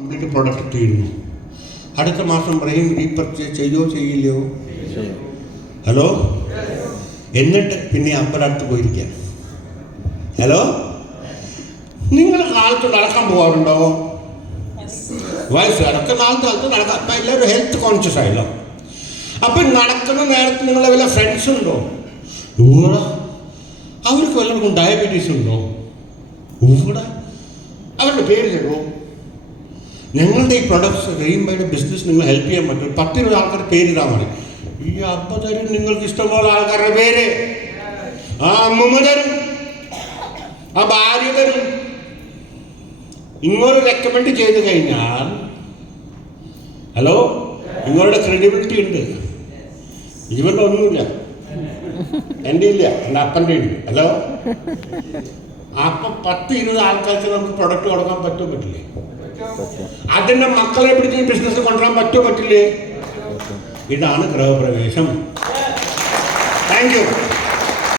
Complete product തീരുന്നു. അടുത്ത മാസം പറയും റീപർച്ചേസ് ചെയ്യില്ലയോ? ഹലോ, എന്നിട്ട് പിന്നെ അപ്പുറത്ത് പോയിരിക്കാം. ഹലോ, നിങ്ങൾ കാലത്ത് നടക്കാൻ പോകാറുണ്ടോ? വയസ്സ് നടക്കുന്ന കാലത്ത് നടക്കാം. അപ്പം എല്ലാവരും ഹെൽത്ത് കോൺഷ്യസ് ആയല്ലോ. അപ്പം നടക്കുന്ന നേരത്ത് നിങ്ങളെ വല്ല ഫ്രണ്ട്സ് ഉണ്ടോ? ഊടെ അവർക്ക് വല്ലവർക്കും ഡയബറ്റീസ് ഉണ്ടോ? ഊടെ അവരുടെ പേര് തരുമോ? ഞങ്ങളുടെ ഈ പ്രൊഡക്ട്സ് റെയിൻബോയുടെ ബിസിനസ് നിങ്ങൾ ഹെൽപ്പ് ചെയ്യാൻ പറ്റും. 10-20 ആൾക്കാരുടെ പേരിടാൻ മതി. ഈ അപ്പ തരും നിങ്ങൾക്ക് ഇഷ്ടംപോലെ ആൾക്കാരുടെ പേര്. ആ അമ്മൂമ്മ തരും, ആ ഭാര്യ തരും. ഇങ്ങോട്ട് റെക്കമെൻഡ് ചെയ്ത് കഴിഞ്ഞാൽ ഹലോ, നിങ്ങളുടെ ക്രെഡിബിലിറ്റി ഉണ്ട്. ഇവരുടെ ഒന്നുമില്ല, എൻ്റെ ഇല്ല, എൻ്റെ അപ്പൻ്റെ ഉണ്ട്. ഹലോ, അപ്പം 10-20 ആൾക്കാർക്ക് നമുക്ക് പ്രൊഡക്റ്റ് കൊടുക്കാൻ പറ്റുമോ? പറ്റില്ലേ? അതിൻ്റെ മക്കളെ പിടിച്ച് ബിസിനസ് കൊണ്ടുവരാൻ പറ്റുമോ? പറ്റില്ലേ? ഇതാണ് ഗൃഹപ്രവേശം. Thank you.